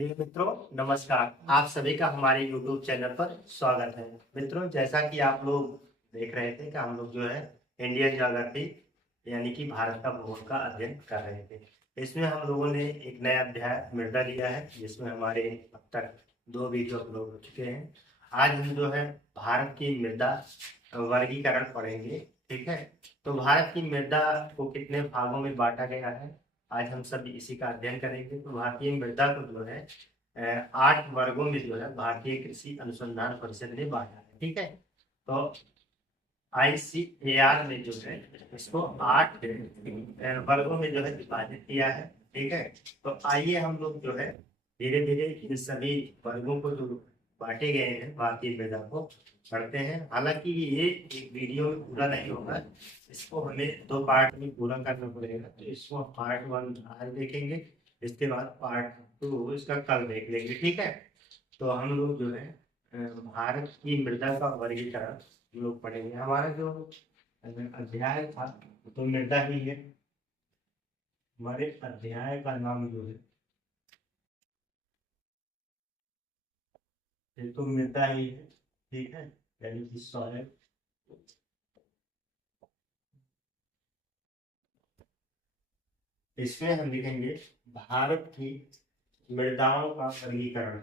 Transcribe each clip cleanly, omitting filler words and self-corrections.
प्रिय मित्रों, नमस्कार। आप सभी का हमारे YouTube चैनल पर स्वागत है। मित्रों, जैसा कि आप लोग देख रहे थे कि हम लोग जो है इंडियन ज्योग्राफी यानी कि भारत का भूगोल का अध्ययन कर रहे थे। इसमें हम लोगों ने एक नया अध्याय मृदा लिया है, जिसमें हमारे अब तक 2 वीडियो अपलोड हो चुके हैं। आज हम जो है भारत की मृदा वर्गीकरण पढ़ेंगे। ठीक है, तो भारत की मृदा को कितने भागों में बांटा गया है, आज हम सब इसी का अध्ययन करेंगे। तो भारतीय मृदा को जो है 8 वर्गों में जो है भारतीय कृषि अनुसंधान परिषद ने बांटा है। ठीक है, तो ICAR ने जो है इसको 8 वर्गों में जो है विभाजित किया है। ठीक है, तो आइए हम लोग जो है धीरे धीरे इन सभी वर्गों को जो बांटे गए हैं भारतीय मृदा को पढ़ते हैं। हालांकि ये एक वीडियो में पूरा नहीं होगा, इसको हमें 2 पार्ट में पूरा करना पड़ेगा। तो इसको पार्ट 1 आज देखेंगे, इसके बाद पार्ट 2 इसका कल देख लेंगे। ठीक है, तो हम लोग जो है भारत की मृदा का वर्गीकरण हम लोग पढ़ेंगे। हमारा जो अध्याय था तो मृदा ही है। हमारे अध्याय का नाम जो है ये तो मृदा ही है। ठीक है, यानी कि सॉइल। इसमें हम लिखेंगे भारत की मृदाओं का वर्गीकरण।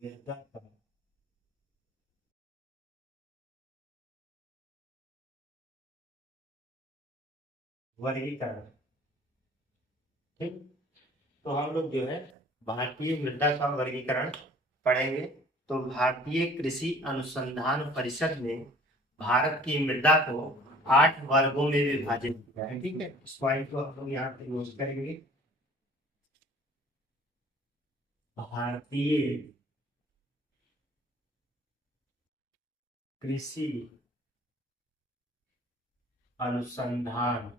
मृदा का वर्गीकरण। ठीक, तो हम लोग जो है भारतीय मृदा का वर्गीकरण पढ़ेंगे। तो भारतीय कृषि अनुसंधान परिषद ने भारत की मृदा को 8 वर्गों में विभाजित किया है। ठीक है, इस पॉइंट को हम लोग यहाँ पे यूज करेंगे। भारतीय कृषि अनुसंधान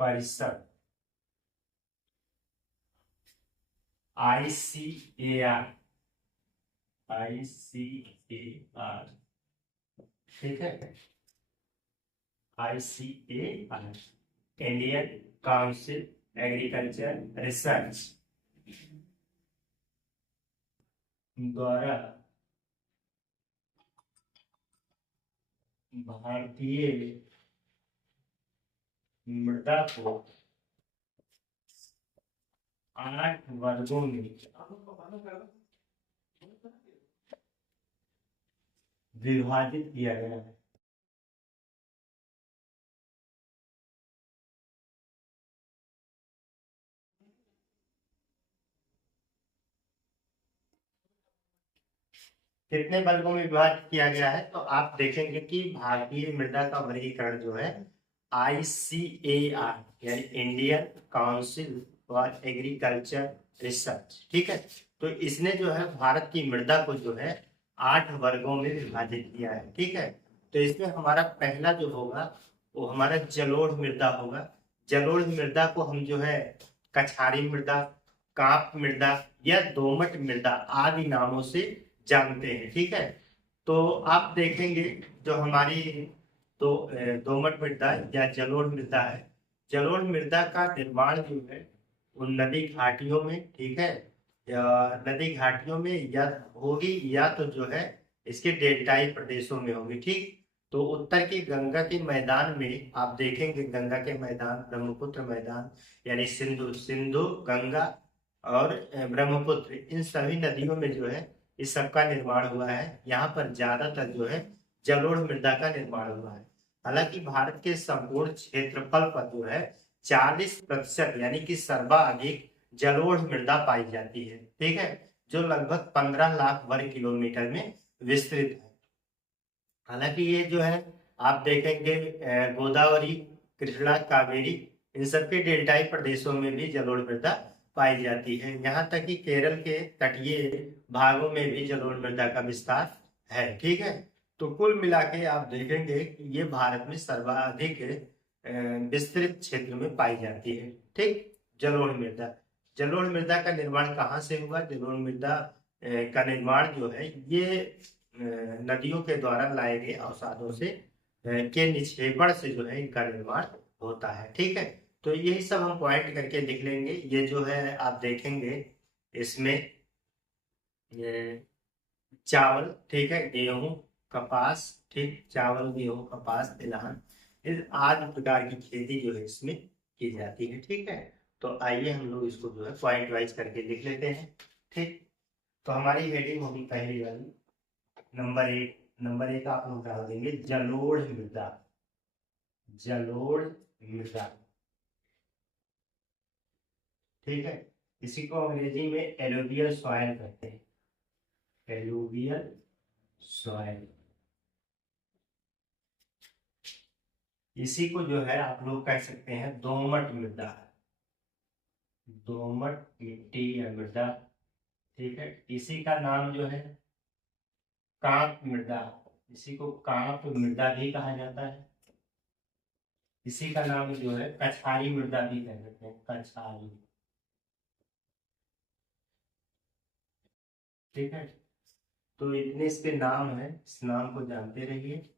परिषद ICAR। ICAR, ठीक है, ICAR Indian council agriculture research द्वारा भारतीय मृदा को 8 वर्गों में विभाजित किया गया है। कितने वर्गों में विभाजित किया गया है, तो आप देखेंगे कि भारतीय मृदा का वर्गीकरण जो है ICAR यानी Indian council for agriculture research, ठीक है, तो इसने जो है भारत की मृदा को जो है 8 वर्गों में विभाजित किया है। ठीक है, तो इसमें हमारा पहला जो होगा वो हमारा जलोढ़ मृदा होगा। जलोढ़ मृदा को हम जो है कछारी मृदा, काप मृदा या दोमट मृदा आदि नामों से जानते हैं। ठीक है, तो आप देखेंगे जो हमारी दोमट मृदा या जलोढ़ मृदा है, जलोढ़ मृदा का निर्माण जो है उन नदी घाटियों में, ठीक है, या नदी घाटियों में या होगी या तो जो है इसके डेल्टाई प्रदेशों में होगी। ठीक, तो उत्तर की गंगा के मैदान में आप देखेंगे, गंगा के मैदान, ब्रह्मपुत्र मैदान यानी सिंधु सिंधु गंगा और ब्रह्मपुत्र, इन सभी नदियों में जो है इस सब का निर्माण हुआ है। यहाँ पर ज्यादातर जो है जलोढ़ मृदा का निर्माण हुआ है। हालांकि भारत के संपूर्ण क्षेत्रफल पर जो है 40% यानी कि सर्वाधिक जलोढ़ मृदा पाई जाती है। ठीक है, जो लगभग 15 लाख वर्ग किलोमीटर में विस्तृत है। हालांकि ये जो है आप देखेंगे गोदावरी, कृष्णा, कावेरी, इन सबके डेल्टाई प्रदेशों में भी जलोढ़ मृदा पाई जाती है। यहाँ तक कि केरल के तटीय भागों में भी जलोढ़ मृदा का विस्तार है। ठीक है, तो कुल मिला के आप देखेंगे कि ये भारत में सर्वाधिक विस्तृत क्षेत्र में पाई जाती है। ठीक, जलोढ़ मृदा। जलोढ़ मृदा का निर्माण कहाँ से हुआ? जलोढ़ मृदा का निर्माण जो है ये नदियों के द्वारा लाए गए अवसादों से के निक्षेपण से जो है इनका निर्माण होता है। ठीक है, तो यही सब हम पॉइंट करके लिख लेंगे। ये जो है आप देखेंगे इसमें ये चावल, ठीक है, गेहूं, कपास, ठीक, चावल, गेहूं, कपास, तिलहन, इस आदि प्रकार की खेती जो है इसमें की जाती है। ठीक है, तो आइए हम लोग इसको जो है पॉइंट वाइज करके लिख लेते हैं। ठीक, तो हमारी हेडिंग होगी पहली वाली नंबर 1। नंबर 1 आप लोग डाल देंगे जलोढ़ मृदा। जलोढ़ मृदा, ठीक है, इसी को अंग्रेजी में एलोवियल सॉइल कहते हैं। एलोवियल सॉइल, इसी को जो है आप लोग कह सकते हैं दोमट मृदा। दोमट मिट्टी या मृदा, ठीक है, इसी का नाम जो है कांप मृदा। इसी को कांप मृदा भी कहा जाता है। इसी का नाम जो है कछारी मृदा भी कह सकते हैं, कछारी। ठीक है, तो इतने इसके नाम है, इस नाम को जानते रहिए।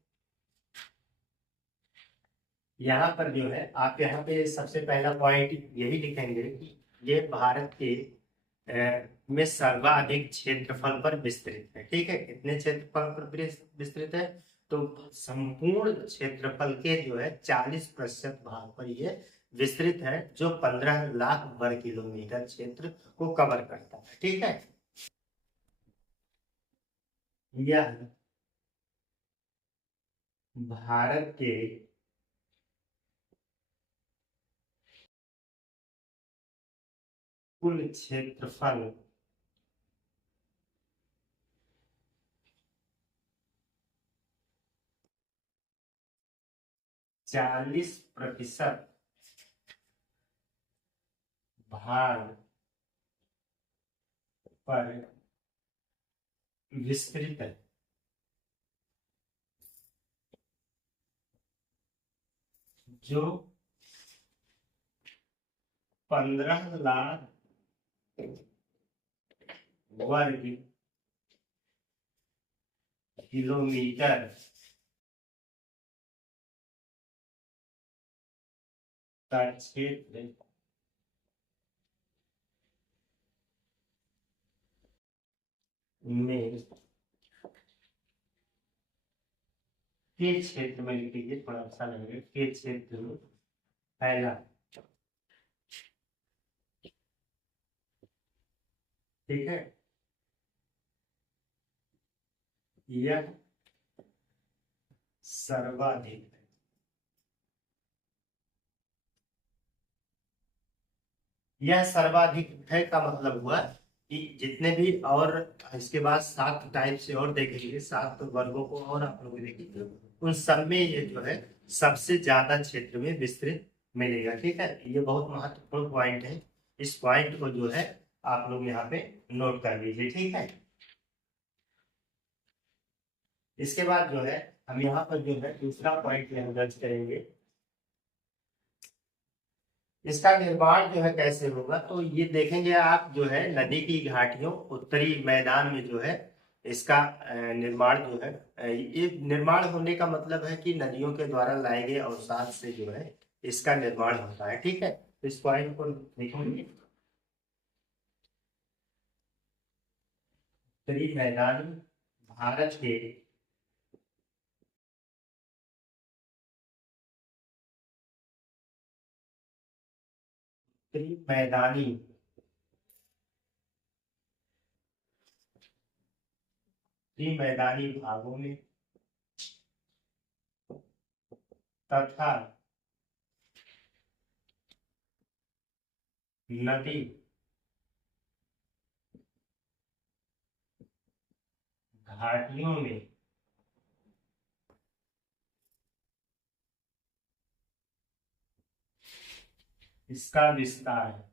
यहाँ पर जो है आप यहाँ पे सबसे पहला पॉइंट यही लिखेंगे कि ये भारत के में सर्वाधिक क्षेत्रफल पर विस्तृत है। ठीक है, कितने क्षेत्रफल पर विस्तृत है? तो संपूर्ण क्षेत्रफल के जो है 40% भाग पर ये विस्तृत है, जो 15 लाख वर्ग किलोमीटर क्षेत्र को कवर करता है। ठीक है, यह भारत के कुल क्षेत्रफल 40% भाग पर विस्तृत है। जो 15 लाख वर्ग किलोमीटर का क्षेत्र में के क्षेत्र में लिख लीजिए, थोड़ा अच्छा लगेगा, के क्षेत्र में फैला। ठीक है, यह सर्वाधिक, यह सर्वाधिक है का मतलब हुआ कि जितने भी, और इसके बाद 7 टाइप से और देखेंगे, 7 वर्गों को और आप लोग देखेंगे, उन सब में ये जो है सबसे ज्यादा क्षेत्र में विस्तृत मिलेगा। ठीक है, ये बहुत महत्वपूर्ण पॉइंट है। इस पॉइंट को जो है आप लोग यहाँ पे नोट कर लीजिए। ठीक है, इसके बाद जो है हम यहाँ पर जो है दूसरा पॉइंट यहाँ दर्ज करेंगे। इसका निर्माण जो है कैसे होगा, तो ये देखेंगे आप जो है नदी की घाटियों, उत्तरी मैदान में जो है इसका निर्माण जो है ये निर्माण होने का मतलब है कि नदियों के द्वारा लाए गए अवसाद से जो है इसका निर्माण होता है। ठीक है, तो इस पॉइंट को लिखेंगे, उत्तरी मैदान भारत के उत्तरी मैदानी मैदानी भागों में तथा नदी घाटियों में इसका विस्तार है।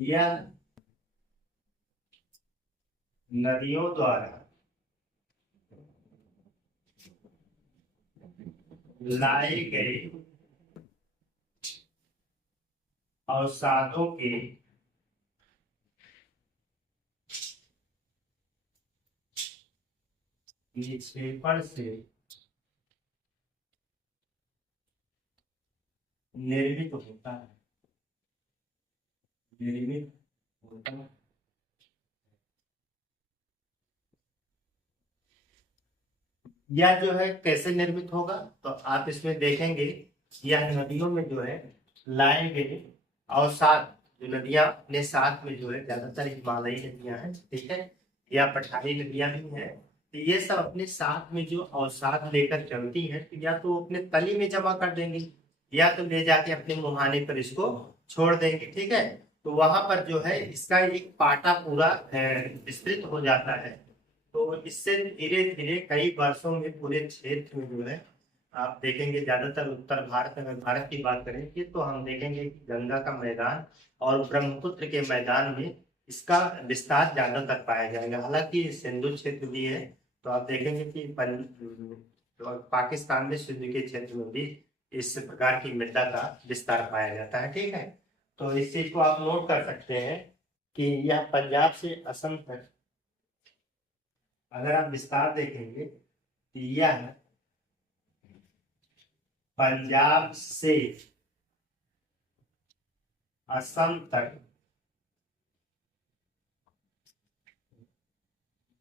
यह नदियों द्वारा लाए गए अवसादों के निक्षेपण से निर्मित होता है, निर्मित होता है। यह जो है कैसे निर्मित होगा, तो आप इसमें देखेंगे यह नदियों में जो है लाए गए अवसाद, जो नदियां अपने साथ में जो है ज्यादातर हिमालयी नदियां हैं, ठीक है, या पठारी नदियां भी हैं, तो ये सब अपने साथ में जो अवसाद लेकर चलती हैं, तो या तो अपने तली में जमा कर देंगे या तो ले जाके अपने मुहाने पर इसको छोड़ देंगे, ठीक है। तो वहां पर जो है इसका एक पाटा पूरा विस्तृत हो जाता है। तो इससे धीरे धीरे कई वर्षों में पूरे क्षेत्र में जो है आप देखेंगे, ज्यादातर उत्तर भारत में, भारत की बात करेंगे तो हम देखेंगे कि गंगा का मैदान और ब्रह्मपुत्र के मैदान में इसका विस्तार ज्यादातर पाया जाएगा। हालांकि सिंधु क्षेत्र भी है, तो आप देखेंगे कि तो पाकिस्तान में सिंधु के क्षेत्र में भी इस प्रकार की मृदा का विस्तार पाया जाता है, ठीक है। तो इस चीज को आप नोट कर सकते हैं कि यह पंजाब से असम तक अगर आप विस्तार देखेंगे तो यह पंजाब से असम तक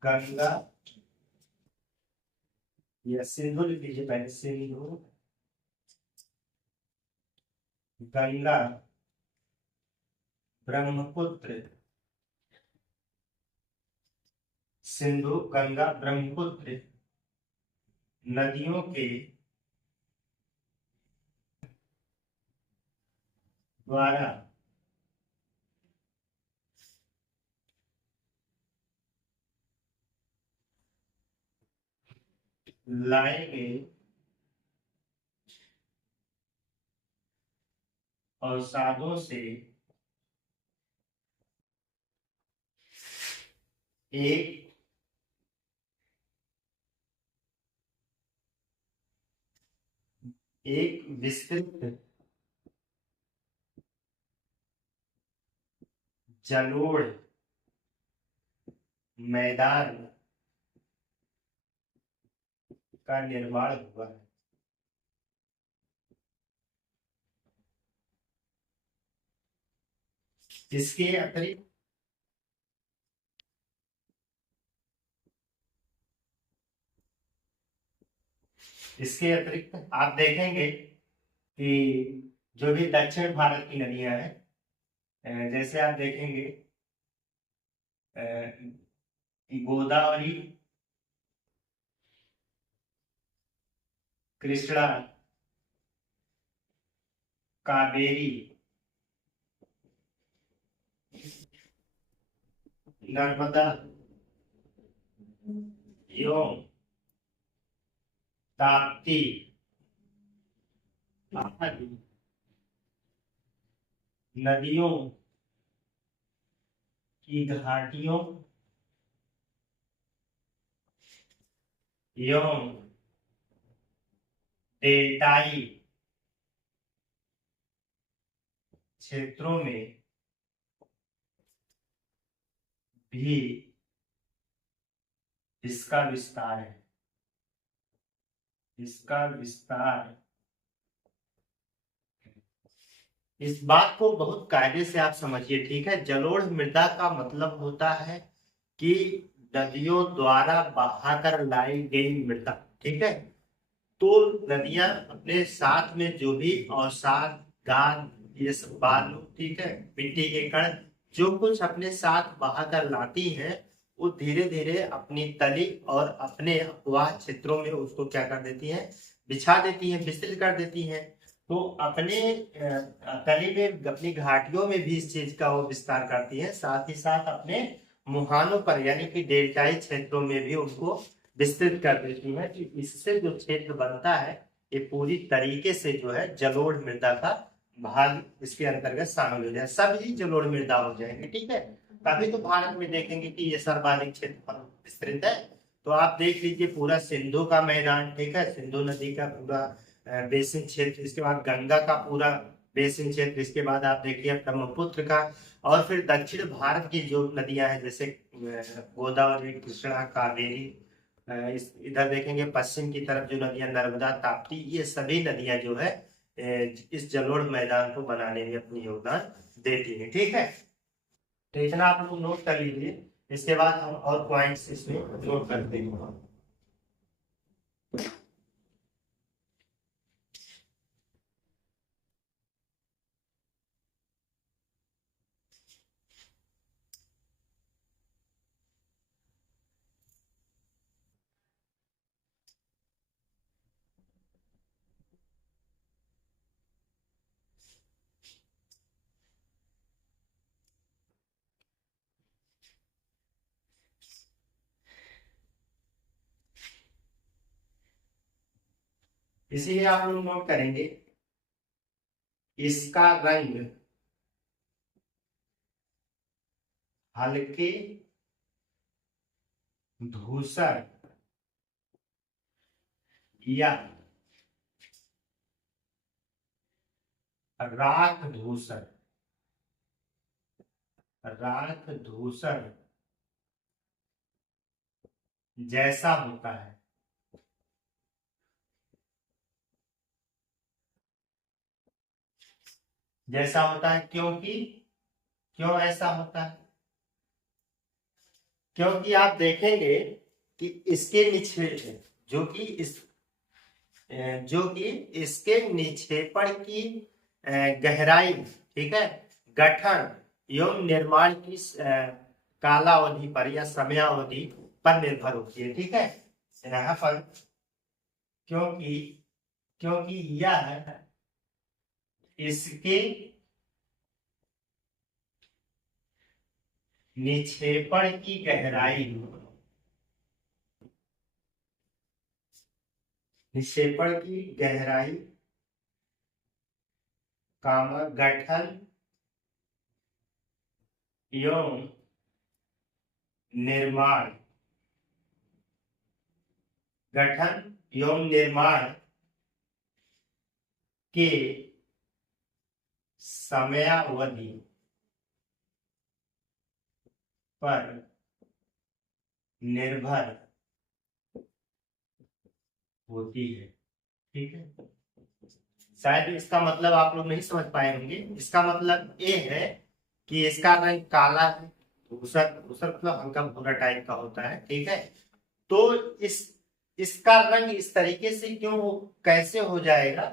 गंगा या सिंधु लिख लीजिए पहले, सिंधु गंगा ब्रह्मपुत्र, सिंधु गंगा ब्रह्मपुत्र नदियों के द्वारा लाए गए अवसादों से एक विस्तृत जलोढ़ मैदान का निर्माण हुआ है। इसके अतिरिक्त आप देखेंगे कि जो भी दक्षिण भारत की नदियां हैं, जैसे आप देखेंगे गोदावरी, कृष्णा, कावेरी, नर्मदा एवं ताप्ती आदि नदियों की घाटियों एवं डेल्टाई क्षेत्रों में भी इसका विस्तार है। इसका विस्तार, इस बात को बहुत कायदे से आप समझिए, ठीक है। जलोढ़ मृदा का मतलब होता है कि नदियों द्वारा बहाकर लाई गई मृदा, ठीक है। तो नदियां अपने साथ में जो भी अवसाद, गाद, ये सब बालू, ठीक है, मिट्टी के कण, जो कुछ अपने साथ बहाकर लाती हैं, वो धीरे धीरे अपनी तली और अपने अपवाह क्षेत्रों में उसको क्या कर देती हैं, बिछा देती हैं, विस्तृत कर देती हैं। तो अपने तली में, अपनी घाटियों में भी इस चीज का वो विस्तार करती है, साथ ही साथ अपने मुहानों पर यानी कि डेल्टाई क्षेत्रों में भी उनको विस्तृत कर देती है। तो इससे जो क्षेत्र बनता है, ये पूरी तरीके से जो है जलोढ़ मृदा का भाग इसके अंतर्गत शामिल हो जाए, सभी जलोढ़ मृदा हो जाएंगे, ठीक है। तभी तो भारत में देखेंगे कि ये सर्वाधिक क्षेत्र विस्तृत है। तो आप देख लीजिए पूरा सिंधु का मैदान, ठीक है, सिंधु नदी का पूरा बेसिन क्षेत्र, इसके बाद गंगा का पूरा बेसिन क्षेत्र, इसके बाद आप देखिए ब्रह्मपुत्र का, और फिर दक्षिण भारत की जो नदियां हैं जैसे गोदावरी, कृष्णा, कावेरी, इस इधर देखेंगे पश्चिम की तरफ जो नदियां नर्मदा, ताप्ती, ये सभी नदियां जो है इस जलोढ़ मैदान को बनाने में अपनी योगदान देती है। ठीक है, तो इतना आप लोग नोट कर लीजिए, इसके बाद हम और पॉइंट्स इसमें नोट करते हैं। इसीलिए आप लोग नोट करेंगे, इसका रंग हल्के धूसर या राख धूसर, राख धूसर जैसा होता है। जैसा होता है क्योंकि, क्यों ऐसा होता है? क्योंकि आप देखेंगे कि इसके नीचे जो कि इस जो कि इसके निक्षेपण की गहराई, ठीक है, गठन एवं निर्माण की कालावधि पर या समयावधि पर निर्भर होती है। ठीक है, यहाँ पर क्योंकि क्योंकि यह इसके निक्षेपण की गहराई, निक्षेपण की गहराई, गठन एवं निर्माण, गठन एवं निर्माण के समयावधि पर निर्भर होती है। ठीक है, शायद इसका मतलब आप लोग नहीं समझ पाए होंगे। इसका मतलब ये है कि इसका रंग काला है, धूसर, धूसर मतलब हल्का भूरा टाइप का होता है। ठीक है, तो इसका रंग इस तरीके से क्यों, कैसे हो जाएगा?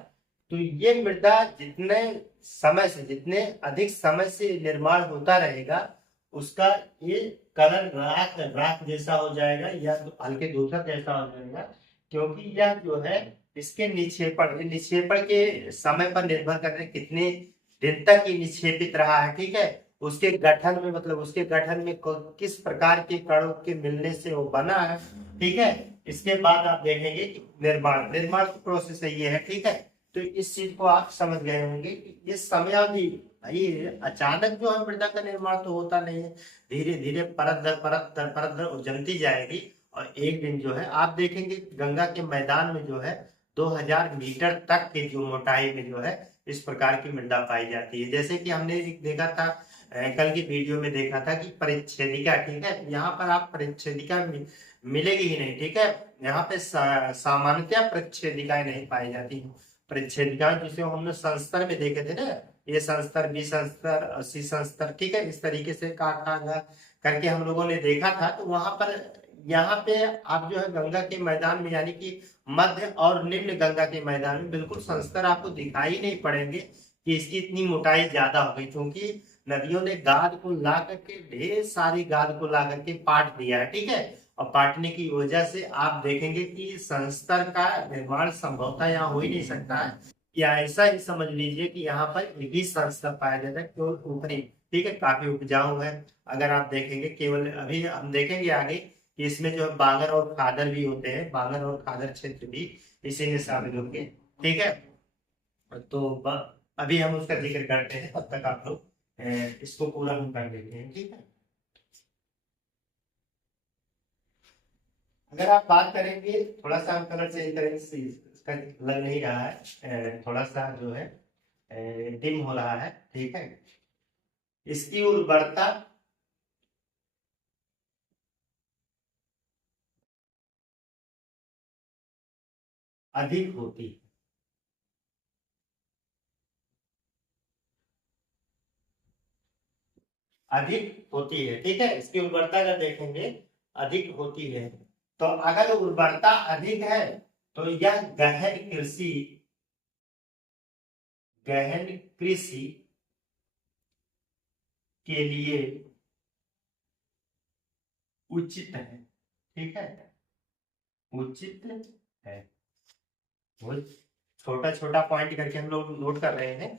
तो ये मृदा जितने समय से, जितने अधिक समय से निर्माण होता रहेगा, उसका ये कलर राख राख जैसा हो जाएगा या तो हल्के धूसर जैसा हो जाएगा, क्योंकि यह जो है इसके निक्षेपण के समय पर निर्भर करते कितने दिन तक ये निक्षेपित रहा है। ठीक है, उसके गठन में, मतलब उसके गठन में किस प्रकार के कणों के मिलने से वो बना है। ठीक है, इसके बाद आप देखेंगे कि निर्माण, निर्माण की प्रोसेस है ये है। ठीक है, तो इस चीज को आप समझ गए होंगे कि ये समयावधि, ये अचानक जो है मृदा का निर्माण तो होता नहीं है, धीरे धीरे परत दर परत दर परत दर जमती जाएगी, और एक दिन जो है आप देखेंगे गंगा के मैदान में जो है 2000 मीटर तक की जो मोटाई में जो है इस प्रकार की मृदा पाई जाती है। जैसे कि हमने एक देखा था, कल की वीडियो में देखा था कि परिच्छेदिका, ठीक है, यहाँ पर आप परिच्छेदिका मिलेगी ही नहीं। ठीक है, यहाँ पे सामान्यतः परिच्छेदिकाएं नहीं पाई जाती। परिच्छेदिका जिसे हमने संस्तर में देखे थे ना, ये संस्तर, बी संस्तर, सी संस्तर, ठीक है, इस तरीके से काटा करके हम लोगों ने देखा था। तो वहां पर, यहाँ पे आप जो है गंगा के मैदान में, यानी कि मध्य और निम्न गंगा के मैदान में बिल्कुल संस्तर आपको दिखाई नहीं पड़ेंगे कि इसकी इतनी मोटाई ज्यादा हो गई, क्योंकि नदियों ने गाद को ला करके, ढेर सारी गाद को ला करके पाट दिया है। ठीक है, और पाटने की वजह से आप देखेंगे कि संस्तर का निर्माण संभवतः यहाँ हो ही नहीं सकता है, या ऐसा ही समझ लीजिए कि यहाँ पर एक ही संस्तर पाया जाता है, केवल ऊपरी। ठीक है, काफी उपजाऊ है। अगर आप देखेंगे, केवल अभी हम देखेंगे आगे कि इसमें जो है बांगर और खादर भी होते हैं, बांगर और खादर क्षेत्र भी इसी में शामिल होंगे। ठीक है, तो अभी हम उसका जिक्र करते हैं, तब तक आप लोग इसको पूरा हम कर लेते हैं। ठीक है, अगर आप बात करेंगे, थोड़ा सा हम कलर चेंज करेंगे, लग नहीं रहा है, थोड़ा सा जो है डिम हो रहा है, ठीक है। इसकी उर्वरता अधिक होती है, अधिक होती है, ठीक है। इसकी उर्वरता अगर देखेंगे अधिक होती है, तो अगर उर्वरता अधिक है तो यह गहन कृषि के लिए उचित है, ठीक है, उचित है। वो छोटा छोटा पॉइंट करके हम लोग नोट कर रहे हैं।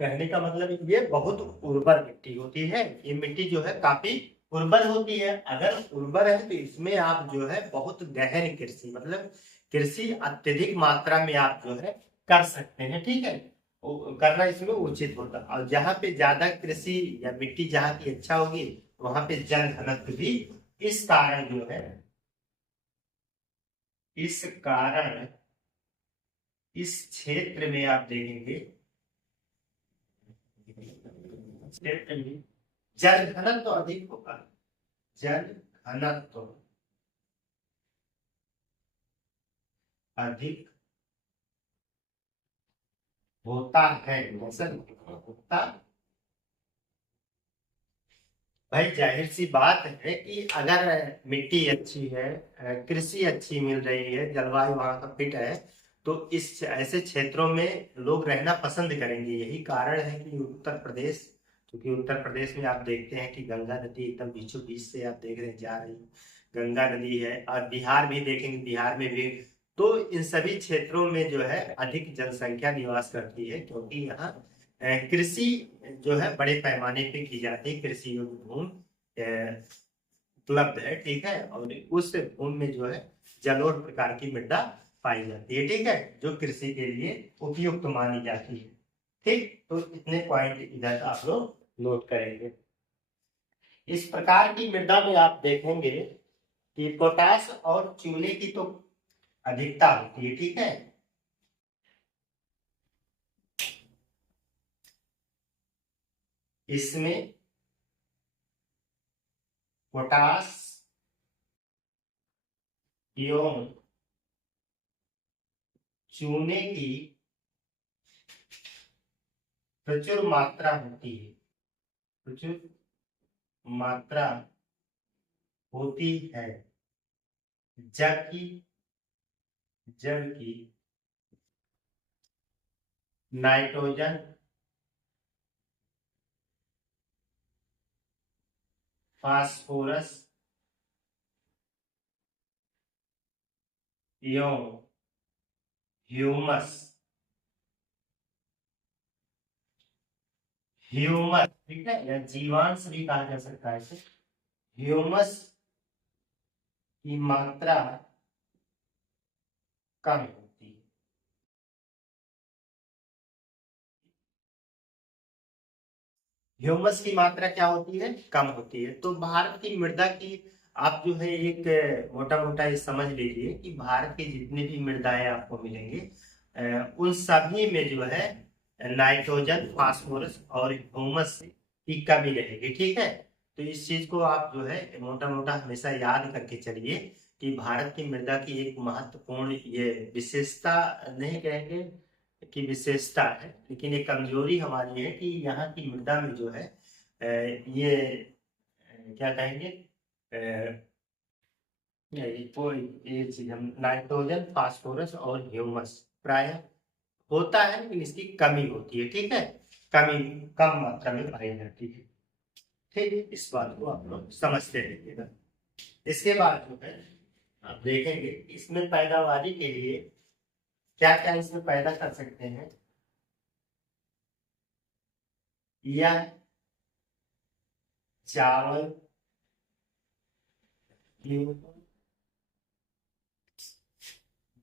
कहने का मतलब ये बहुत उर्वर मिट्टी होती है, ये मिट्टी जो है काफी उर्वर होती है। अगर उर्वर है तो इसमें आप जो है बहुत गहन कृषि, मतलब कृषि अत्यधिक मात्रा में आप जो है कर सकते हैं, ठीक है। करना इसमें उचित होता है। और जहाँ पे ज्यादा कृषि या मिट्टी जहाँ की अच्छा होगी, वहां पे जल घनत्व भी इस कारण जो है, इस कारण इस क्षेत्र में आप देखेंगे, क्षेत्र में जल घनत्व अधिक होगा, जल घनत्व अधिक होता है, ऐसा होता। भाई जाहिर सी बात है कि अगर मिट्टी अच्छी है, कृषि अच्छी मिल रही है, जलवायु वहां का फिट है, तो इस ऐसे क्षेत्रों में लोग रहना पसंद करेंगे। यही कारण है कि उत्तर प्रदेश, क्योंकि उत्तर प्रदेश में आप देखते हैं कि गंगा नदी एकदम बीचों बीच से आप देख रहे जा रही, गंगा नदी है। और बिहार भी देखेंगे, बिहार में भी, तो इन सभी क्षेत्रों में जो है अधिक जनसंख्या निवास करती है, क्योंकि यहाँ कृषि जो है बड़े पैमाने पे की जाती है। कृषि योग्य भूमि उपलब्ध है, ठीक है। और उस भूमि में जो है जलोढ़ प्रकार की मृदा पाई जाती है, ठीक है, जो कृषि के लिए उपयुक्त मानी जाती है, ठीक। तो इतने पॉइंट इधर आप लोग नोट करेंगे। इस प्रकार की मृदा में आप देखेंगे कि पोटास और चूने की तो अधिकता होती है, ठीक है। इसमें पोटास एवं चूने की प्रचुर मात्रा होती है, प्रचुर मात्रा होती है। जबकि जबकि नाइट्रोजन, फास्फोरस एवं ह्यूमस, ह्यूमस, ठीक है, या जीवांश भी कहा जा सकता है इसे, ह्यूमस की मात्रा कम होती है। ह्यूमस की मात्रा क्या होती है, कम होती है। तो भारत की मृदा की आप जो है एक मोटा मोटा ये समझ लीजिए कि भारत के जितने भी मृदाएं आपको मिलेंगे, उन सभी में जो है नाइट्रोजन, फास्फोरस और ह्यूमस की कमी रहेगी, ठीक है। तो इस चीज को आप जो है मोटा मोटा हमेशा याद करके चलिए कि भारत की मृदा की एक महत्वपूर्ण ये विशेषता, नहीं कहेंगे की विशेषता है, लेकिन एक कमजोरी हमारी है कि यहाँ की मृदा में जो है ये क्या कहेंगे, ये चीज हम नाइट्रोजन, फास्फोरस और ह्यूमस प्राय होता है, लेकिन इसकी कमी होती है, ठीक है, कमी कम मात्रा में पाई जाती है, ठीक है। इस बात को आप लोग समझते रहिएगा। इसके बाद जो है आप देखेंगे इसमें पैदावारी के लिए क्या क्या इसमें पैदा कर सकते हैं, या चावल, गेहूं,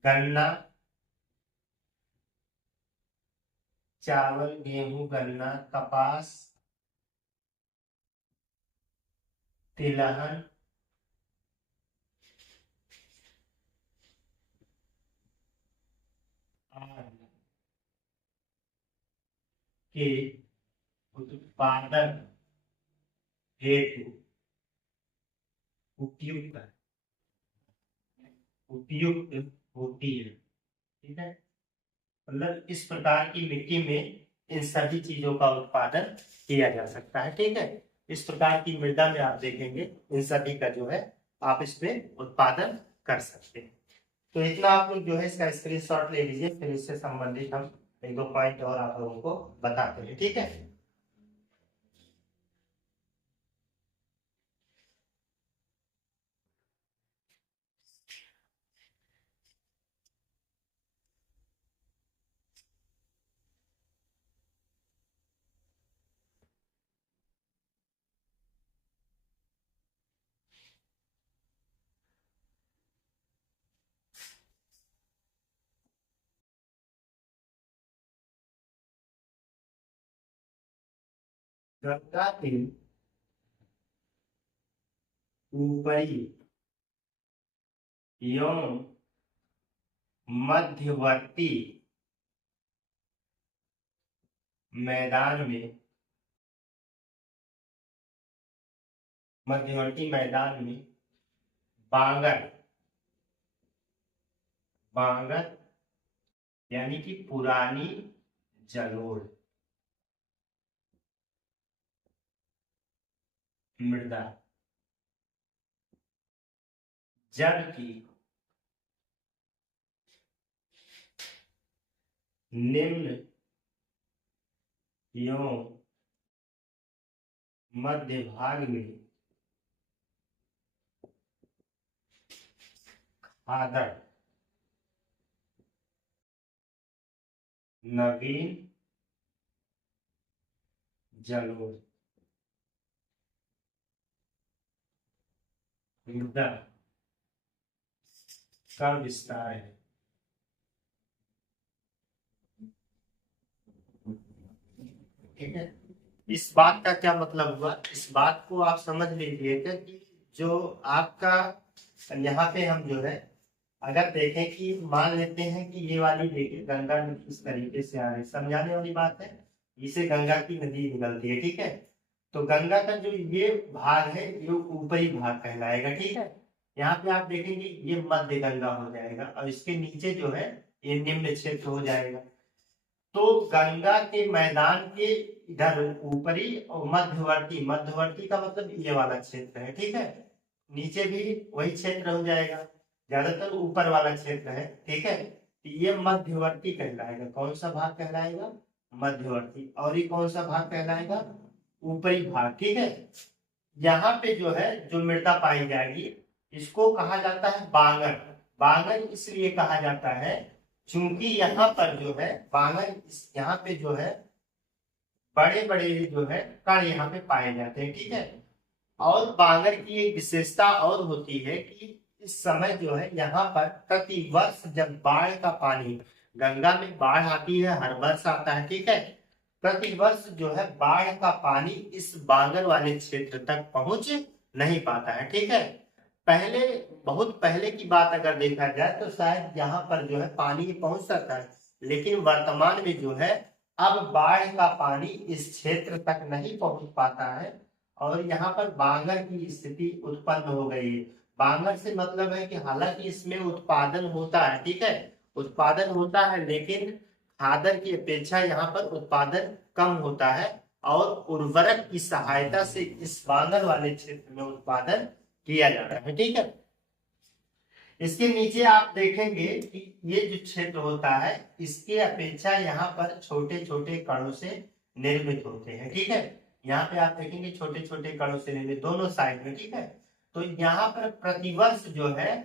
गन्ना, चावल, गेहूं, गन्ना, कपास, तिलहन, के उत्पादन हेतु उपयुक्त उपयुक्त होती है। ठीक है, मतलब इस प्रकार की मिट्टी में इन सभी चीजों का उत्पादन किया जा सकता है। ठीक है, इस प्रकार की मृदा में आप देखेंगे इन सभी का जो है आप इसमें उत्पादन कर सकते हैं। तो इतना आप लोग जो है इसका स्क्रीनशॉट ले लीजिए, फिर इससे संबंधित हम एक दो पॉइंट और आप लोगों को बताते हैं। ठीक है, गंगा के ऊपरी एवं मध्यवर्ती मैदान में बांगर बांगर यानी कि पुरानी जलोढ़ मृदा, जबकि निम्न एवं मध्य भाग में खादर नवीन जलोढ़ मृदा का विस्तार है। ठीक है, इस बात का क्या मतलब हुआ, इस बात को आप समझ लीजिएगा कि जो आपका यहाँ पे हम जो है अगर देखें कि मान लेते हैं कि ये वाली देखिए गंगा इस तरीके से आ रही, समझाने वाली बात है, इसे गंगा की नदी निकलती है। ठीक है, तो गंगा का जो ये भाग है ये ऊपरी भाग कहलाएगा। ठीक है, यहाँ पे आप देखेंगे ये मध्य गंगा हो जाएगा और इसके नीचे जो है ये निम्न क्षेत्र हो जाएगा। तो गंगा के मैदान के इधर ऊपरी और मध्यवर्ती, मध्यवर्ती का मतलब ये वाला क्षेत्र है। ठीक है, नीचे भी वही क्षेत्र हो जाएगा, ज्यादातर ऊपर वाला क्षेत्र है। ठीक है, तो ये मध्यवर्ती कहलाएगा। कौन सा भाग कहलाएगा? मध्यवर्ती। और ये कौन सा भाग कहलाएगा? ऊपरी भाग। ठीक है, यहाँ पे जो है जो मृदा पाई जाएगी इसको कहा जाता है बांगर। बांगर इसलिए कहा जाता है क्योंकि यहाँ पर जो है बांगर यहाँ पे जो है बड़े बड़े जो है कण यहाँ पे पाए जाते हैं। ठीक है, और बांगर की एक विशेषता और होती है कि इस समय जो है यहाँ पर प्रति वर्ष जब बाढ़ का पानी, गंगा में बाढ़ आती है, हर वर्ष आता है। ठीक है, प्रति वर्ष जो है बाढ़ का पानी इस बांगर वाले क्षेत्र तक पहुंच नहीं पाता है। ठीक है, पहले बहुत पहले की बात अगर देखा जाए तो शायद यहाँ पर जो है पानी पहुंच सकता है, लेकिन वर्तमान में जो है अब बाढ़ का पानी इस क्षेत्र तक नहीं पहुंच पाता है और यहाँ पर बांगर की स्थिति उत्पन्न हो गई है। बांगर से मतलब है कि हालांकि इसमें उत्पादन होता है, ठीक है, उत्पादन होता है, लेकिन खादर की अपेक्षा यहाँ पर उत्पादन कम होता है और उर्वरक की सहायता से इस बांगर वाले क्षेत्र में उत्पादन किया जाता है। ठीक है, इसके नीचे आप देखेंगे कि ये जो क्षेत्र होता है इसके अपेक्षा यहाँ पर छोटे छोटे कणों से निर्मित होते हैं। ठीक है, यहाँ पे आप देखेंगे छोटे छोटे कणों से निर्मित दोनों साइड में। ठीक है, तो यहाँ पर प्रतिवर्ष जो है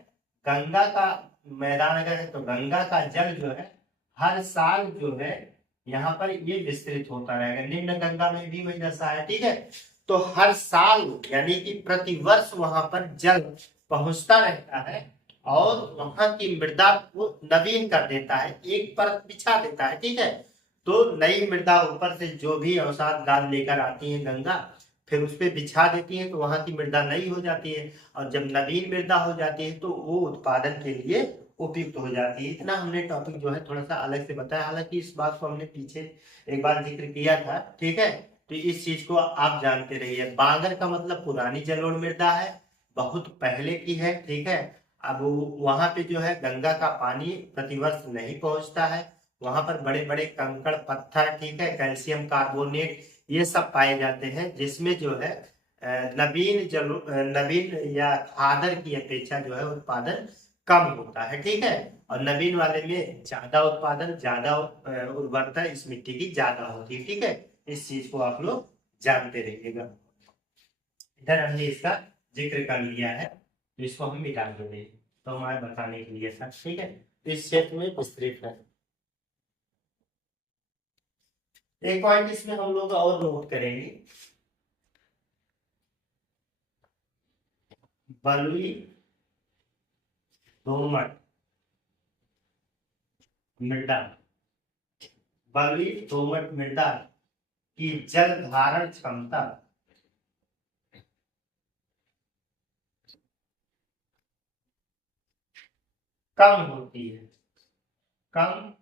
गंगा का मैदान अगर है तो गंगा का जल जो है हर साल जो है यहाँ पर ये विस्तृत होता रहेगा। निम्न गंगा में भी वही दशा है। ठीक है, तो हर साल यानी कि प्रतिवर्ष वहां पर जल पहुंचता रहता है और वहां की मृदा को नवीन कर देता है, एक परत बिछा देता है। ठीक है, तो नई मृदा ऊपर से जो भी अवसाद डाल लेकर आती है गंगा, फिर उस पर बिछा देती है तो वहां की मृदा नई हो जाती है और जब नवीन मृदा हो जाती है तो वो उत्पादन के लिए उपयुक्त हो जाती है। इतना हमने टॉपिक जो है थोड़ा सा अलग से बताया, हालांकि इस बात को हमने पीछे एक बार जिक्र किया था, ठीक है। तो इस चीज को आप जानते रहिए। बांगर का मतलब पुरानी जलोढ़ मृदा है, बहुत पहले की है, ठीक है। अब वहां पे जो है गंगा का पानी प्रतिवर्ष नहीं पहुंचता है, वहां पर बड़े बड़े कंकड़ पत्थर, ठीक है, कैल्शियम कार्बोनेट ये सब पाए जाते हैं, जिसमें जो है नवीन या खादर की अपेक्षा जो है उत्पादन कम होता है, ठीक है। और नवीन वाले में ज्यादा उत्पादन, ज्यादा उर्वरता इस मिट्टी की ज्यादा होती है, ठीक है। इस चीज को आप लोग जानते रहिएगा। इधर हमने इसका जिक्र कर लिया है, तो इसको हम मिटा देंगे, तो हमारे बताने के लिए था, ठीक है। तो इस क्षेत्र में विस्तृत है। एक पॉइंट इसमें हम लोग और नोट करेंगे, बलुई दोमट मृदा। बलुई दोमट मृदा की जल धारण क्षमता कम होती है, कम,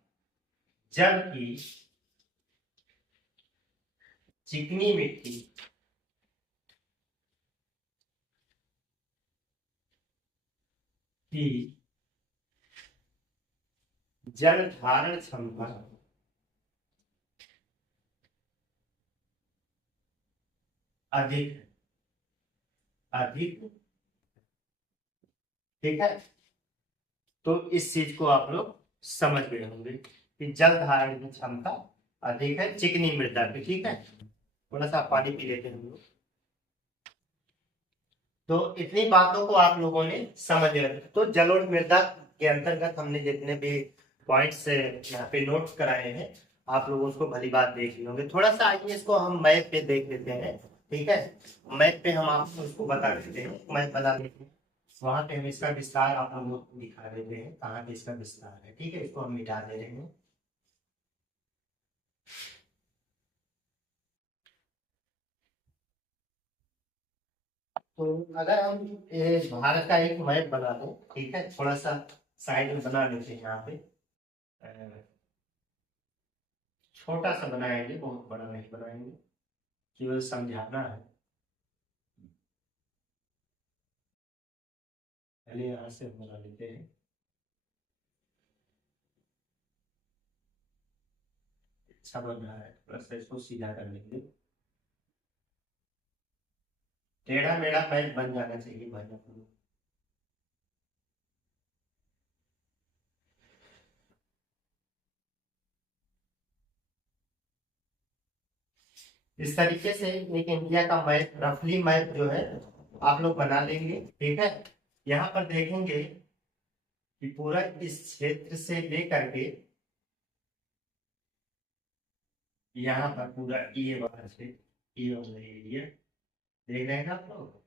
जबकि चिकनी मिट्टी की जल धारण क्षमता अधिक, अधिक, ठीक है। तो इस चीज को आप लोग समझ गए होंगे कि जल धारण की क्षमता अधिक है चिकनी मृदा पे, ठीक है। थोड़ा सा पानी पी लेते हैं हम लोग। तो इतनी बातों को आप लोगों ने समझ लिया। तो जलोढ़ मृदा के अंतर्गत हमने जितने भी पॉइंट्स यहाँ पे नोट कराए हैं, आप लोग उसको भली बात देख लिए होंगे। थोड़ा सा आइए इसको हम मैप पे देख लेते हैं, ठीक है। मैप पे हम आपको इसको बता देते हैं, मैप बता देते हैं, वहां पे हम इसका विस्तार आप लोगों को दिखा देते हैं, कहाँ पे इसका विस्तार है, ठीक है। इसको हम मिटा दे रहे हैं। तो अगर हम भारत का एक मैप बना दें, ठीक है, थोड़ा सा साइड में बना लेते हैं यहाँ पे। अ, छोटा सा बनाएंगे, बहुत बड़ा नहीं बनाएंगे, केवल समझाना है। पहले यहाँ से बना लेते हैं। अच्छा बन रहा है, थोड़ा सा इसको सीधा कर लेंगे। टेढ़ा मेढ़ा मैप बन जाना चाहिए भाई अपने। इस तरीके से एक इंडिया का मैप, रफली मैप जो है आप लोग बना लेंगे, ठीक है। यहाँ पर देखेंगे कि पूरा इस क्षेत्र से लेकर के यहाँ पर पूरा ये वाला क्षेत्र, ये वाला एरिया देख रहे हैं ना आप लोग।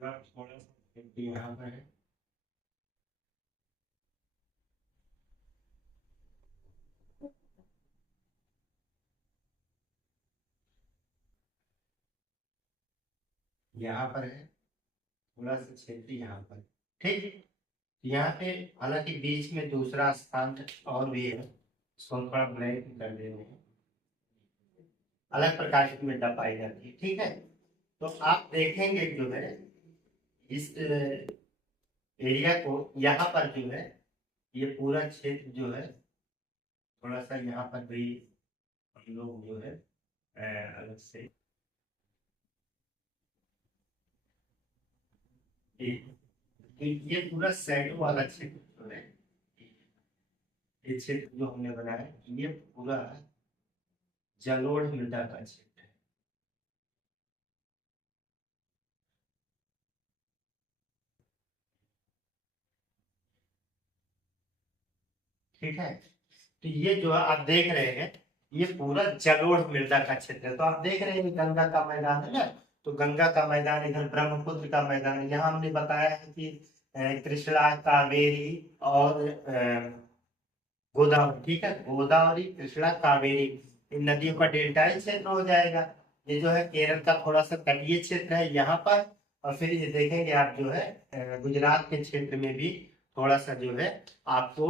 थोड़ा सा यहाँ पर है, यहाँ पर है, थोड़ा सा क्षेत्र यहाँ पर, ठीक। यहाँ पे हालांकि बीच में दूसरा स्थान और भी है, इसको हम थोड़ा ब्लैक कर दे रहे हैं। अलग प्रकार की मृदा पाई जाती है, ठीक है। तो आप देखेंगे जो है इस एरिया को, यहाँ पर जो है ये पूरा क्षेत्र जो है, थोड़ा सा यहाँ पर भी हम लोग जो है अलग से ये, तो ये पूरा सैडो वाला क्षेत्र जो है, ये क्षेत्र जो हमने बनाया ये पूरा जलोढ़ मृदा का क्षेत्र है। ठीक है। तो ये जो है आप देख रहे हैं, ये पूरा जलोढ़ मृदा का क्षेत्र है। तो आप देख रहे हैं गंगा का मैदान है ना, तो गंगा का मैदान, इधर ब्रह्मपुत्र का मैदान, यहाँ हमने बताया है कि कृष्णा, कावेरी और गोदावरी, ठीक है, गोदावरी, कृष्णा, कावेरी, इन नदियों का डेल्टाई क्षेत्र हो जाएगा। ये जो है केरल का थोड़ा सा तटीय क्षेत्र है यहाँ पर। और फिर ये देखेंगे आप जो है गुजरात के क्षेत्र में भी थोड़ा सा जो है आपको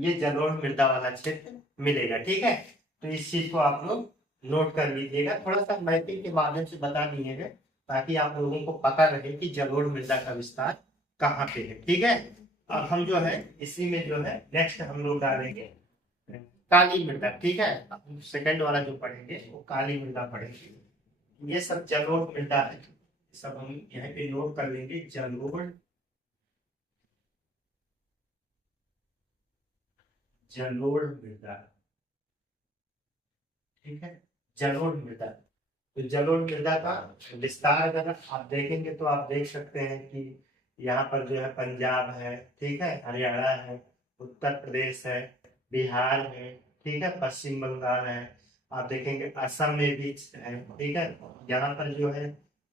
ये जलोढ़ मृदा वाला क्षेत्र मिलेगा, ठीक है। तो इस चीज को आप लोग नोट कर लीजिएगा, थोड़ा सा मैपिंग के माध्यम से बता दीजिएगा, ताकि आप लोगों को पता रहे कि जलोढ़ मृदा का विस्तार कहाँ पे है, ठीक है। अब हम जो है इसी में जो है नेक्स्ट हम लोग डालेंगे काली मृदा, ठीक है। सेकंड वाला जो पढ़ेंगे वो काली मृदा पढ़ेंगे। ये सब जलोढ़ मृदा है, सब हम यहाँ पे नोट कर लेंगे। जलोढ़, जलोढ़ मृदा, ठीक है, जलोढ़ मृदा। तो जलोढ़ मृदा का विस्तार अगर आप देखेंगे तो आप देख सकते हैं कि यहाँ पर जो है पंजाब है, ठीक है, हरियाणा है, उत्तर प्रदेश है, बिहार है, ठीक है, पश्चिम बंगाल है, आप देखेंगे असम में भी है, ठीक है। यहाँ पर जो है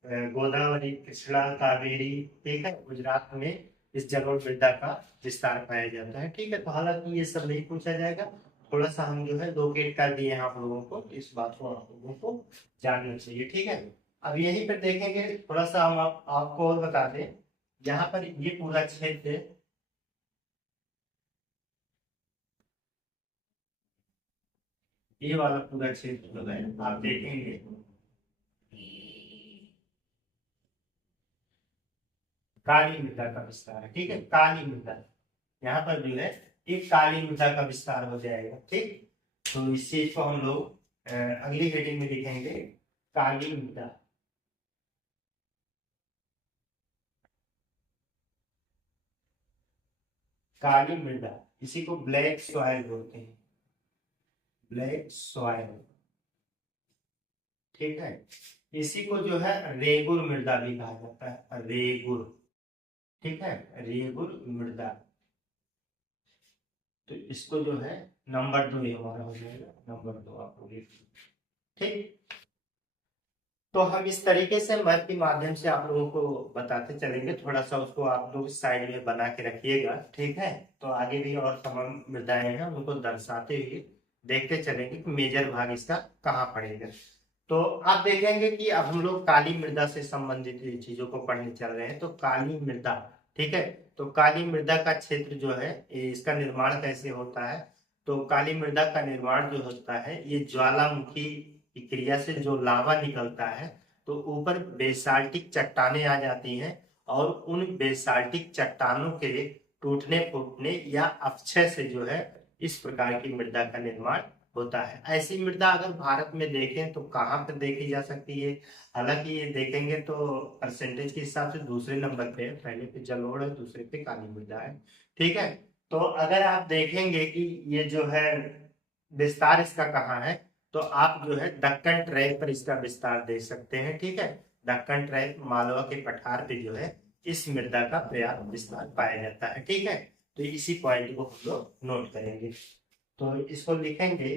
गोदावरी, कृष्णा, कावेरी, ठीक है, गुजरात में इस जलोढ़ मृदा का विस्तार पाया जाता है, ठीक है। तो हालांकि ये सब नहीं पूछा जाएगा, थोड़ा सा हम जो है लोकेट कर दिए हैं आप लोगों को, इस बात को आप लोगों को जानना चाहिए, ठीक है। अब यहीं पर देखेंगे, थोड़ा सा हम आपको और बता दें, यहाँ पर ये पूरा क्षेत्र, ये वाला पूरा क्षेत्र जो है आप देखेंगे काली मृदा का विस्तार है, ठीक है, काली मृदा। यहाँ पर जो है एक काली मृदा का विस्तार हो जाएगा, ठीक। तो इस चीज को हम लोग अगली हेडिंग में लिखेंगे, काली मृदा, काली मृदा। इसी को ब्लैक सॉइल बोलते हैं, ब्लैक सॉइल, ठीक है। इसी को जो है रेगुर मृदा भी कहा जाता है, रेगुर, ठीक है, रेगुर मृदा। तो इसको जो है नंबर 2 ये हमारा हो जाएगा, नंबर 2 आपको लिख, ठीक। तो हम इस तरीके से मैप के माध्यम से आप लोगों को बताते चलेंगे, थोड़ा सा उसको आप लोग साइड में बना के रखिएगा, ठीक है। तो आगे भी और तमाम मृदाएं हैं, उनको दर्शाते हुए देखते चलेंगे कि मेजर भाग इसका कहाँ पड़ेगा। तो आप देखेंगे कि अब हम लोग काली मृदा से संबंधित चीजों को पढ़ने चल रहे हैं। तो काली मृदा, ठीक है, तो काली मृदा का क्षेत्र जो है इसका निर्माण कैसे होता है। तो काली मृदा का निर्माण जो होता है, ये ज्वालामुखी की क्रिया से जो लावा निकलता है, तो ऊपर बेसाल्टिक चट्टानें आ जाती हैं, और उन बेसाल्टिक चट्टानों के टूटने फूटने या अपक्षय से जो है इस प्रकार की मृदा का निर्माण होता है। ऐसी मृदा अगर भारत में देखें तो कहाँ पर देखी जा सकती है। हालांकि ये देखेंगे तो परसेंटेज के हिसाब से दूसरे नंबर पे है, पहले पे जलोढ़ है, दूसरे पे काली मृदा है, ठीक है। तो अगर आप देखेंगे कि ये जो है विस्तार इसका कहाँ है, तो आप जो है दक्कन ट्रैक पर इसका विस्तार देख सकते हैं, ठीक है। दक्कन ट्रैक, मालवा के पठार पे जो है इस मृदा का पर्याप्त विस्तार पाया जाता है, ठीक है। तो इसी पॉइंट को हम लोग नोट करेंगे, तो इसको लिखेंगे,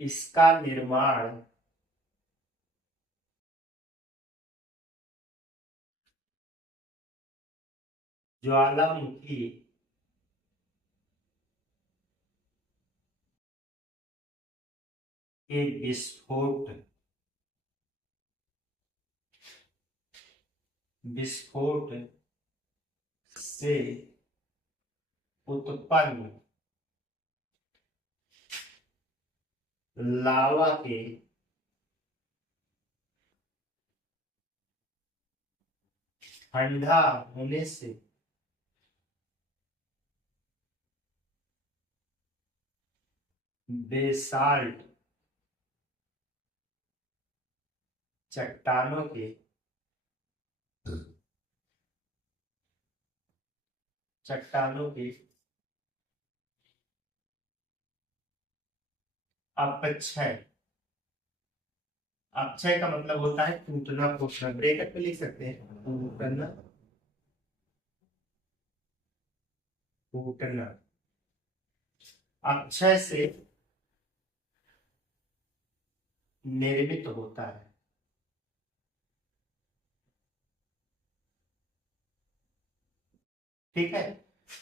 इसका निर्माण ज्वालामुखी के विस्फोट, विस्फोट से उत्पन्न लावा के ठंडा होने से बेसाल्ट चट्टानों के, चट्टानों के अपक्षय, अपक्षय का मतलब होता है टूटना फूटना, ब्रैकेट में लिख सकते हैं, टूटना फूटना अक्षय से निर्मित होता है। ठीक है,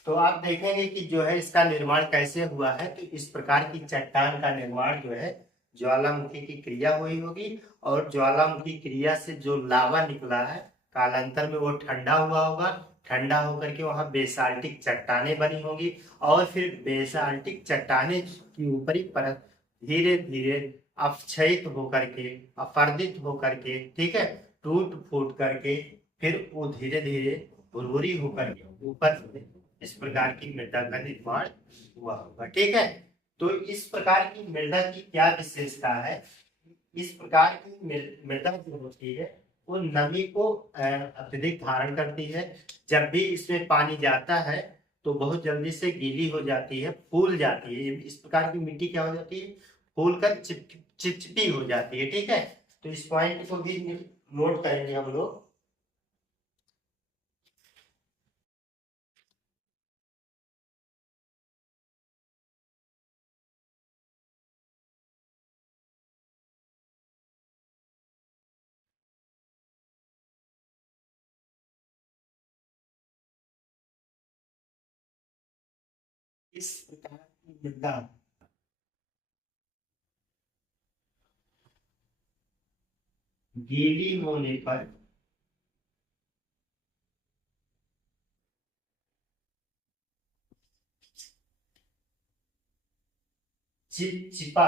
तो आप देखेंगे कि जो है इसका निर्माण कैसे हुआ है। तो इस प्रकार की चट्टान का निर्माण जो है ज्वालामुखी की क्रिया हुई होगी, और ज्वालामुखी क्रिया से जो लावा निकला है कालांतर में वो ठंडा हुआ होगा। ठंडा होकर के वहां बेसाल्टिक चट्टानें बनी होंगी, और फिर बेसाल्टिक चट्टानें की ऊपरी परत धीरे धीरे अपक्षयित होकर के, अपर्दित होकर के, ठीक है, टूट फूट करके फिर वो धीरे धीरे भुरभुरी होकर के ऊपर इस प्रकार की मृदा का निर्माण हुआ होगा। ठीक है, तो इस प्रकार की मृदा की क्या विशेषता है। इस प्रकार की मृदा जो होती है वो नमी को अत्यधिक धारण करती है। जब भी इसमें पानी जाता है तो बहुत जल्दी से गीली हो जाती है, फूल जाती है। इस प्रकार की मिट्टी क्या हो जाती है, फूल कर चिपचिपी हो जाती है। ठीक है, तो इस पॉइंट को भी नोट करेंगे हम लोग। इस प्रकार की मृदा गीली होने पर चिपचिपा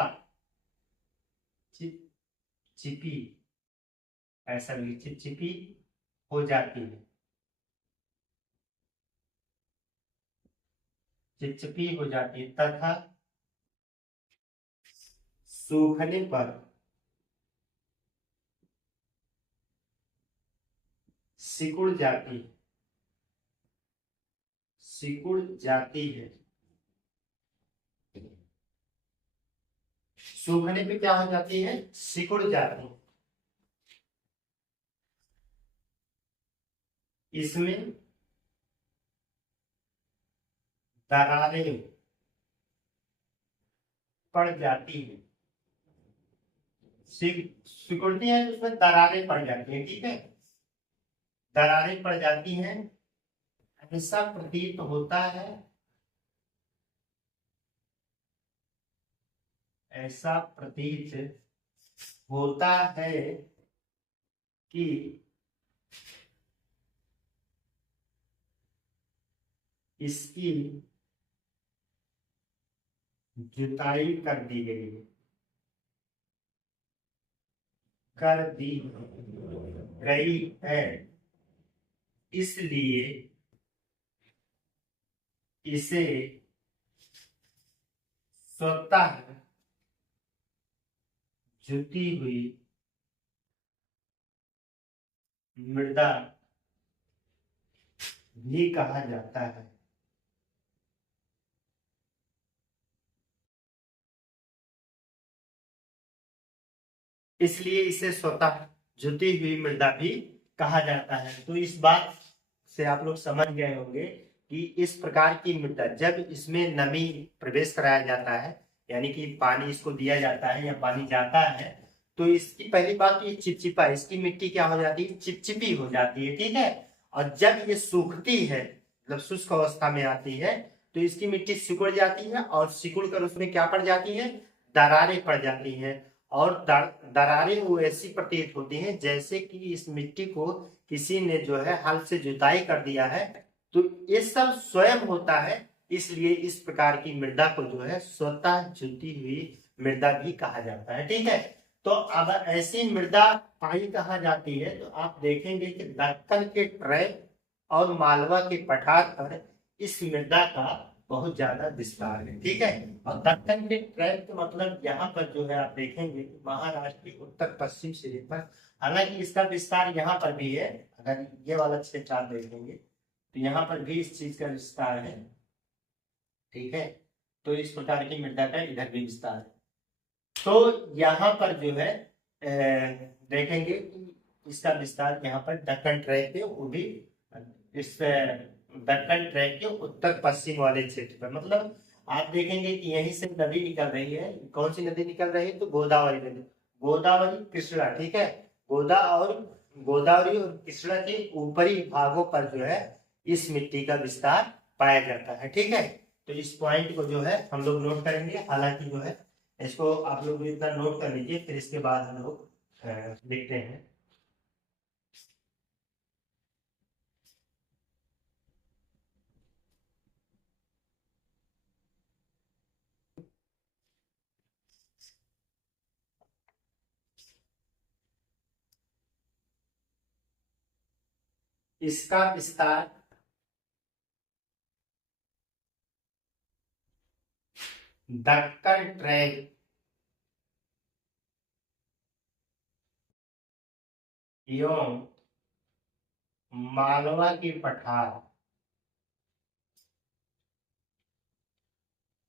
चिपचिपी, ऐसा भी चिपचिपी हो जाती है, चिपचिपी हो जाती है तथा सूखने पर सिकुड़ जाती है, सिकुड़ जाती है। सूखने पे क्या हो जाती है, सिकुड़ जाती है। इसमें दरारें पड़ जाती है, सिकुड़ती है, उसमें दरारें पड़ जाती है। ठीक है, दरारें पड़ जाती हैं। ऐसा प्रतीत होता है, ऐसा प्रतीत होता है कि इसकी जुताई कर दी गई है, कर दी गई है, इसलिए इसे स्वतः जुती हुई मृदा भी कहा जाता है। इसलिए इसे स्वतः जुती हुई मृदा भी कहा जाता है। तो इस बात से आप लोग समझ गए होंगे कि इस प्रकार की मृदा जब इसमें नमी प्रवेश कराया जाता है, यानी कि पानी इसको दिया जाता है या पानी जाता है, तो इसकी पहली बात ये चिपचिपा, इसकी मिट्टी क्या हो जाती है, चिपचिपी हो जाती है। ठीक है, और जब ये सूखती है, मतलब शुष्क अवस्था में आती है, तो इसकी मिट्टी सिकुड़ जाती है, और सिकुड़ कर उसमें क्या पड़ जाती है, दरारें पड़ जाती हैं। और दरारें वो ऐसी प्रतीत होती हैं जैसे कि इस मिट्टी को किसी ने जो है हल से जुताई कर दिया है। तो ये सब स्वयं होता है, इसलिए इस प्रकार की मृदा को जो है स्वतः जुती हुई मृदा भी कहा जाता है। ठीक है, तो अब ऐसी मृदा पाई कहाँ जाती है, तो आप देखेंगे कि दक्कन के ट्रैप और मालवा के पठार पर इस मृदा का बहुत ज्यादा विस्तार है। ठीक है, और दक्कन के ट्रैप का मतलब यहाँ पर जो है आप देखेंगे कि महाराष्ट्र की उत्तर पश्चिम सिरे पर, हालांकि इसका विस्तार यहाँ पर भी है। अगर ये वाला क्षेत्र आप देखेंगे तो यहाँ पर भी इस चीज का विस्तार है। ठीक है, तो इस प्रकार की मृदा का इधर भी विस्तार है। तो यहाँ पर जो है देखेंगे कि इसका विस्तार यहाँ पर दक्कन ट्रैप है, वो भी इस दक्कन ट्रैक के उत्तर पश्चिम वाले क्षेत्र पर। मतलब आप देखेंगे कि यहीं से नदी निकल रही है। कौन सी नदी निकल रही है? तो गोदावरी नदी, गोदावरी कृष्णा, ठीक है। गोदावरी और कृष्णा के ऊपरी भागों पर जो है इस मिट्टी का विस्तार पाया जाता है, ठीक है। तो इस पॉइंट को जो है हम लोग नोट करेंगे। हालांकि जो है इसको आप लोग इतना नोट कर लीजिए, फिर इसके बाद हम लोग लिखते हैं। इसका विस्तार दक्कन ट्रैक एवं मालवा की पठार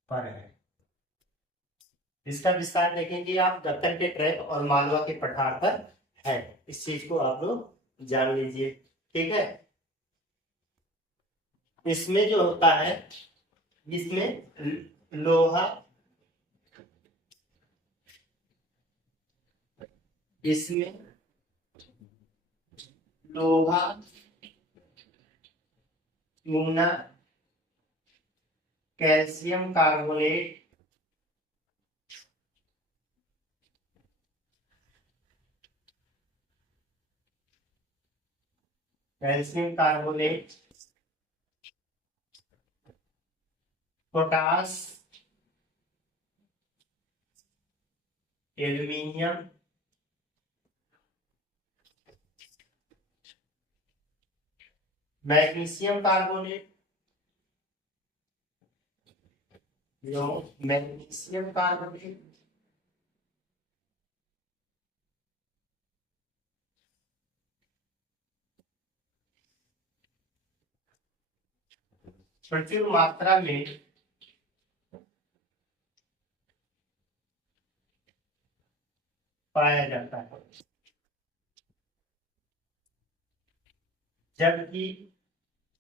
पर है। इसका विस्तार देखेंगे आप, दक्कन के ट्रैक और मालवा के पठार पर है। इस चीज को आप लोग जान लीजिए, ठीक है। इसमें जो होता है, इसमें लोहा, इसमें लोहा, चूना, calcium carbonate, calcium carbonate, potash, aluminium, magnesium carbonate, magnesium carbonate, प्रचुर मात्रा में पाया जाता है। जबकि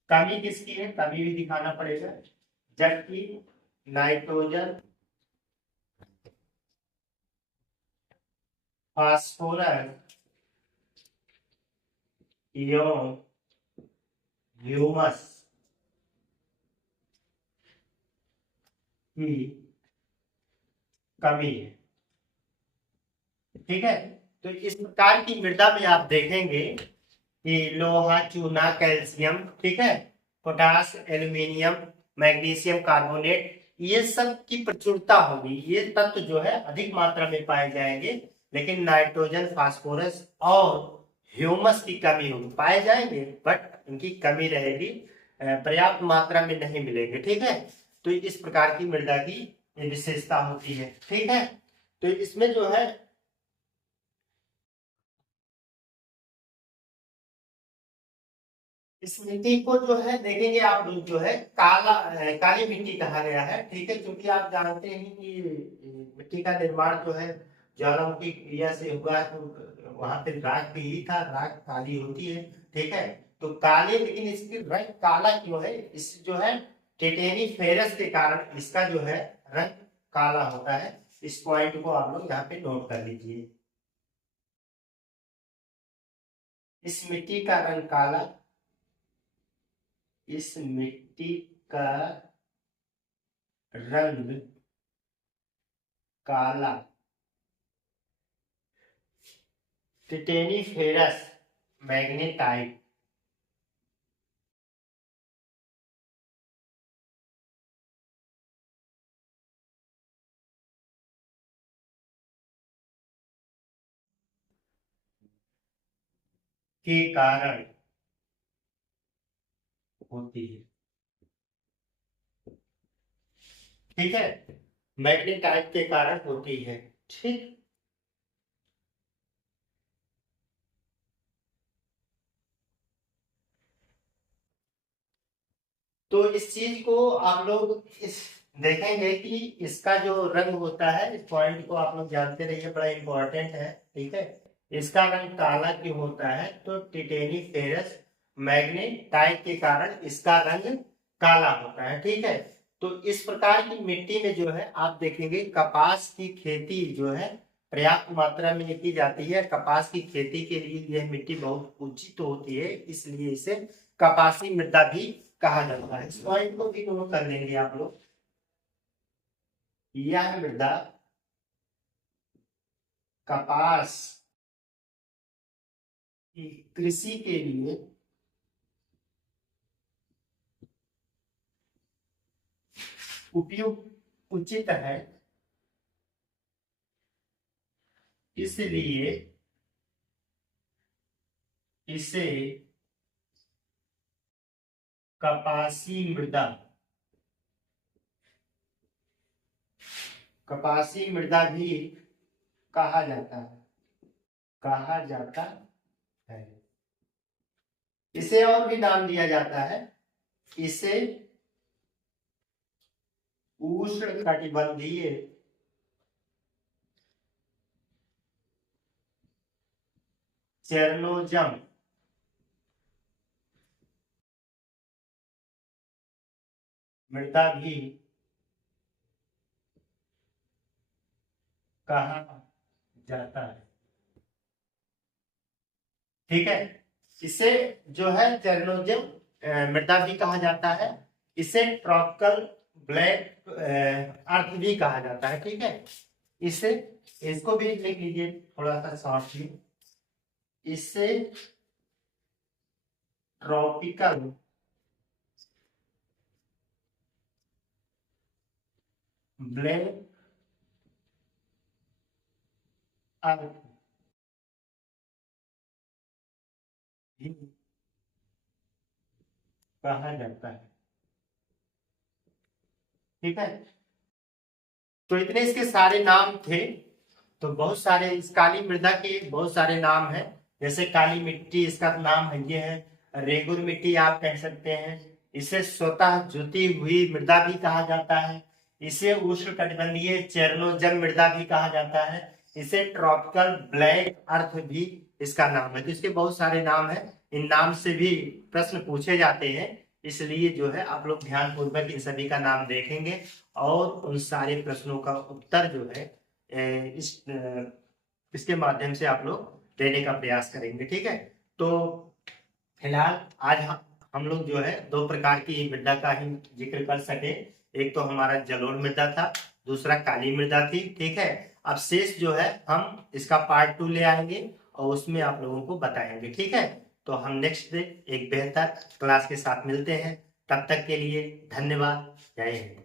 कमी किसकी है? कमी भी दिखाना पड़ेगा। जबकि नाइट्रोजन, फास्फोरस एवं ह्यूमस की कमी है, ठीक है। तो इस प्रकार की मृदा में आप देखेंगे कि लोहा, चूना, कैल्शियम, ठीक है, पोटास, एल्यूमिनियम, मैग्नीशियम कार्बोनेट, ये सब की प्रचुरता होगी। ये तत्व जो है अधिक मात्रा में पाए जाएंगे। लेकिन नाइट्रोजन, फास्फोरस और ह्यूमस की कमी होगी, पाए जाएंगे बट इनकी कमी रहेगी, पर्याप्त मात्रा में नहीं मिलेंगे, ठीक है। तो इस प्रकार की मृदा की विशेषता होती है, ठीक है। तो इसमें जो है इस मिट्टी को जो है देखेंगे आप लोग, जो है काली मिट्टी कहा गया है, ठीक है। क्योंकि आप जानते हैं कि मिट्टी का निर्माण जो है ज्वालामुखी क्रिया से हुआ है, तो वहां पे राख भी ही था, राख काली होती है, ठीक है। तो काले, लेकिन इसकी रंग काला क्यों है? इस जो है टिटेनी फेरस के कारण इसका जो है रंग काला होता है। इस पॉइंट को आप लोग यहाँ पे नोट कर लीजिए। इस मिट्टी का रंग काला, इस मिट्टी का रंग काला टिटेनीफेरस मैग्नेटाइट के कारण होती है, ठीक है। मैग्नेटाइट के कारण होती है, ठीक। तो इस चीज को आप लोग इस देखेंगे कि इसका जो रंग होता है, इस पॉइंट को आप लोग जानते रहिए, बड़ा इंपॉर्टेंट है, ठीक है। इसका रंग काला क्यों होता है? तो टिटेनी फेरस मैग्नेटाइट के कारण इसका रंग काला होता है। ठीक है, तो इस प्रकार की मिट्टी में जो है आप देखेंगे कपास की खेती जो है पर्याप्त मात्रा में की जाती है। कपास की खेती के लिए यह मिट्टी बहुत उचित होती है, इसलिए इसे कपासी मृदा भी कहा जाता है। इस पॉइंट को भी नोट कर लेंगे आप लोग। यह मृदा कपास की कृषि के लिए उपयुक्त उचित है, इसलिए इसे कपासी मृदा भी कहा जाता है। इसे और भी नाम दिया जाता है, इसे उष्णकटिबंधीय चेरनोजम मृदा भी कहा जाता है। ठीक है, इसे जो है चेरनोजम मृदा भी कहा जाता है। इसे ट्रॉपिकल ब्लैक अर्थ भी कहा जाता है। ठीक है, इसे इसको भी लिख लीजिए थोड़ा सा शॉर्ट में। इसे ट्रॉपिकल ब्लैक अर्थ भी कहा जाता है। ठीक है, तो इतने इसके सारे नाम थे। तो बहुत सारे इस काली मृदा के बहुत सारे नाम हैं। जैसे काली मिट्टी इसका नाम है, ये है रेगुर मिट्टी आप कह सकते हैं। इसे स्वतः जुती हुई मृदा भी कहा जाता है। इसे उष्णकटिबंधीय चेरनोजम मृदा भी कहा जाता है। इसे ट्रॉपिकल ब्लैक अर्थ भी इसका नाम है। तो इसके बहुत सारे नाम हैं, इन नाम से भी प्रश्न पूछे जाते हैं, इसलिए जो है आप लोग ध्यान पूर्वक इन सभी का नाम देखेंगे और उन सारे प्रश्नों का उत्तर जो है इसके माध्यम से आप लोग देने का प्रयास करेंगे। ठीक है, तो फिलहाल आज हम लोग जो है दो प्रकार की मृदा का ही जिक्र कर सके। एक तो हमारा जलोढ़ मृदा था, दूसरा काली मृदा थी। ठीक है, अब शेष जो है हम इसका पार्ट 2 ले आएंगे और उसमें आप लोगों को बताएंगे। ठीक है, तो हम नेक्स्ट डे एक बेहतर क्लास के साथ मिलते हैं। तब तक के लिए धन्यवाद। जय हिंद।